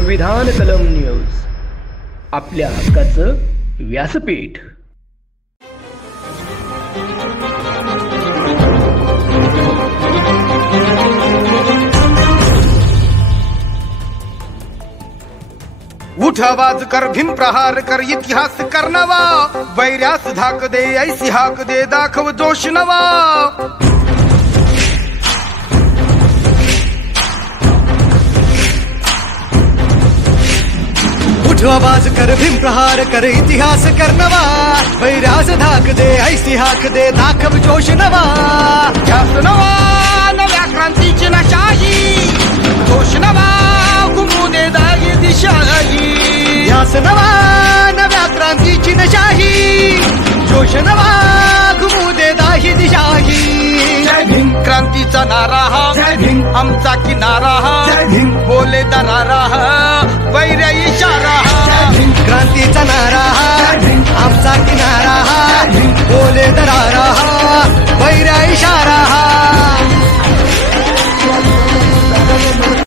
संविधान कलम न्यूज, आपल्या हक्काचं व्यासपीठ. उठ आवाज कर, भीम प्रहार कर, इतिहास कर नवा. वैर्यास धाक दे, ऐसी हाक दे, दाखव जोश नवा. उठ आवाज कर, भीम प्रहार कर, इतिहास कर नवा. वैर्यास धाक दे, ऐसी हाक दे, दाखव जोश नवा. ध्यास नवा, नव्या क्रांतीची नशाही. जोश नवा, घुमू दे दागी दिशाही. ध्यास नवा, नव्या क्रांतीची नशाही. जोश नवा, घुमू दे दाही दिशाही. जय भीम क्रांतीचा नारा हा, जय भीम आमचा किनारा हा. जय भीम बोले दरारा हा,